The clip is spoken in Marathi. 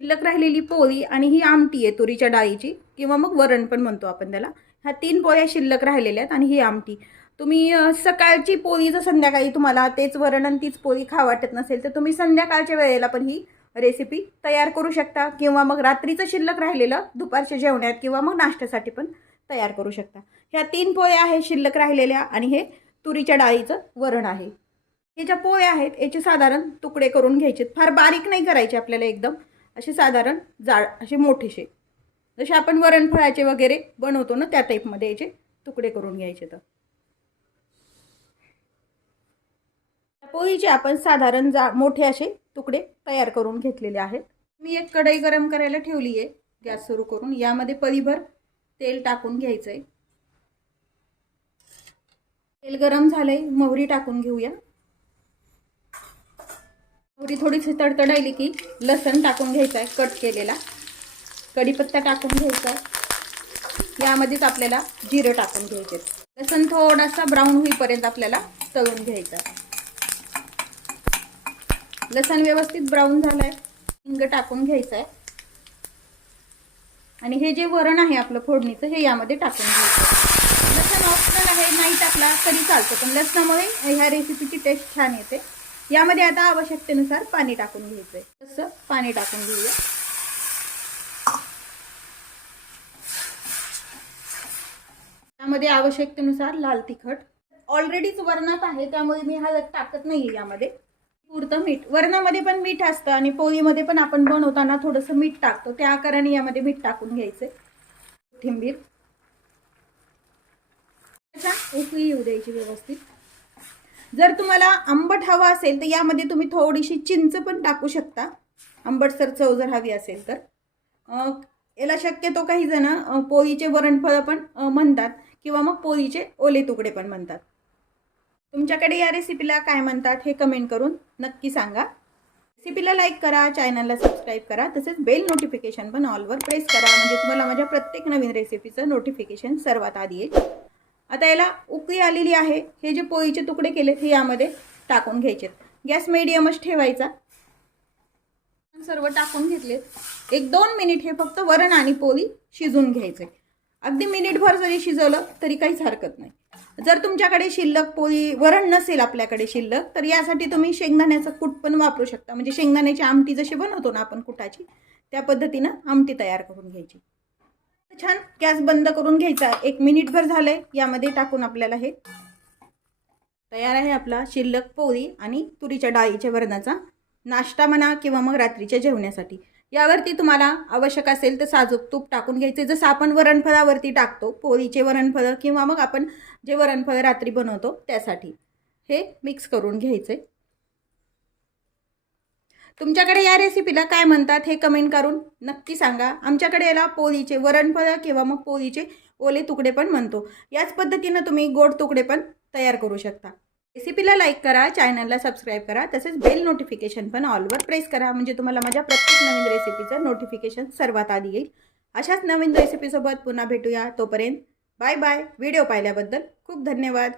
शिल्लक राहिलेली पोळी आणि ही आमटी आहे तुरीच्या डाळीची किंवा मग वरण पण म्हणतो आपण त्याला. ह्या 3 पोळ्या शिल्लक राहिलेल्या आहेत आणि ही आमटी. तुम्ही सकाळची पोळी जर संध्याकाळी तुम्हाला तेच वरण आणि तीच पोळी खावं वाटत नसेल तर तुम्ही संध्याकाळच्या वेळेला पण ही रेसिपी तयार करू शकता किंवा मग रात्रीचं शिल्लक राहिलेलं दुपारच्या जेवणात किंवा मग नाश्त्यासाठी पण तयार करू शकता. ह्या 3 पोळ्या आहेत शिल्लक राहिलेल्या आणि हे तुरीच्या डाळीचं वरण आहे. हे ज्या पोळ्या आहेत याचे साधारण तुकडे करून घ्यायचे. फार बारीक नाही करायचे आपल्याला, एकदम असे साधारण जाड असे मोठेसे, जसे आपण वरणफळाचे वगैरे बनवतो ना त्या टाईपमध्ये याचे तुकडे करून घ्यायचे. तर पोळीचे आपण साधारण मोठे असे तुकडे तयार करून घेतलेले आहेत. मी एक कढई गरम करायला ठेवली आहे, गॅस सुरू करून. यामध्ये पळीभर तेल टाकून घ्यायचंय. तेल गरम झालंय, मोहरी टाकून घेऊया. मोहरी थोडीशी तडतडायली की लसण टाकून घ्यायचा आहे कट केलेला. कढीपत्ता टाकून घ्यायचा आहे. यामध्येच आपल्याला जिरं टाकून घ्यायचे. लसण थोडासा ब्राऊन होईपर्यंत आपल्याला तळून घ्यायचा. लसण व्यवस्थित ब्राऊन झालाय, हिंग टाकून घ्यायचा आहे आणि हे जे वरण आहे आपलं फोडणीचं हे यामध्ये टाकून घ्यायचं. लसण ऑप्शनल आहे, नाही टाकला तरी चालतं, पण लसणामुळे ह्या रेसिपीची टेस्ट छान येते. यामध्ये आता आवश्यकतेनुसार पाणी टाकून घ्यायचंय. तसं पाणी टाकून घेऊया. यामध्ये आवश्यकतेनुसार लाल तिखट. ऑलरेडीच वरणात आहे त्यामुळे मी हळद टाकत नाहीये. यामध्ये पुरतं मीठ. वरणामध्ये पण मीठ असतं आणि पोळीमध्ये पण आपण बनवताना थोडंसं मीठ टाकतो, त्या आकाराने यामध्ये मीठ टाकून घ्यायचंय. कोथिंबीर उकळी येऊ द्यायची व्यवस्थित. जर तुम्हाला आंबट हवा असेल तर यामध्ये तुम्ही थोडीशी चिंच पण टाकू शकता, आंबटसर चव जर हवी असेल तर. याला शक्यतो काही जण पोळीचे वरणफळं पण म्हणतात किंवा मग पोळीचे ओले तुकडे पण म्हणतात. तुमच्याकडे या रेसिपीला काय म्हणतात हे कमेंट करून नक्की सांगा. रेसिपीला लाईक करा, चॅनलला सबस्क्राईब करा, तसेच बेल नोटिफिकेशन पण ऑलवर प्रेस करा, म्हणजे तुम्हाला माझ्या प्रत्येक नवीन रेसिपीचं नोटिफिकेशन सर्वात आधी येईल. आता याला उकळी आलेली आहे. हे जे पोळीचे तुकडे केलेत हे यामध्ये टाकून घ्यायचे. गॅस मीडियमच ठेवायचा. सर्व टाकून घेतलेत. 1-2 मिनिट हे फक्त वरण आणि पोळी शिजून घ्यायचे. अगदी मिनिटभर जरी शिजवलं तरी काहीच हरकत नाही. जर तुमच्याकडे शिल्लक पोळी वरण नसेल आपल्याकडे शिल्लक, तर यासाठी तुम्ही शेंगदाण्याचं कूट पण वापरू शकता. म्हणजे शेंगदाण्याची आमटी जशी बनवतो ना आपण कुटाची, त्या पद्धतीनं आमटी तयार करून घ्यायची. छान गॅस बंद करून घ्यायचा. 1 मिनिटभर झालंय. यामध्ये टाकून आपल्याला हे तयार आहे आपला शिल्लक पोळी आणि तुरीच्या डाळीच्या वरणाचा नाश्ता म्हणा किंवा मग रात्रीच्या जेवण्यासाठी. यावरती तुम्हाला आवश्यक असेल तर साजूक तूप टाकून घ्यायचे, जसं आपण वरणफळावरती टाकतो. पोळीचे वरणफळं किंवा मग आपण जे वरणफळं रात्री बनवतो त्यासाठी हे मिक्स करून घ्यायचे. तुमच्याकडे या रेसिपीला काय म्हणतात हे कमेंट करून नक्की सांगा. आमच्याकडे याला पोळीचे वरणफळं किंवा मग पोळीचे ओले तुकडे पण म्हणतो. याच पद्धतीनं तुम्ही गोड तुकडे पण तयार करू शकता. रेसिपीला लाईक करा, चॅनलला सबस्क्राईब करा, तसेच बेल नोटिफिकेशन पण ऑलवर प्रेस करा, म्हणजे तुम्हाला माझ्या प्रत्येक नवीन रेसिपीचं नोटिफिकेशन सर्वात आधी येईल. अशाच नवीन रेसिपीसोबत पुन्हा भेटूया. तोपर्यंत बाय बाय. व्हिडिओ पाहिल्याबद्दल खूप धन्यवाद.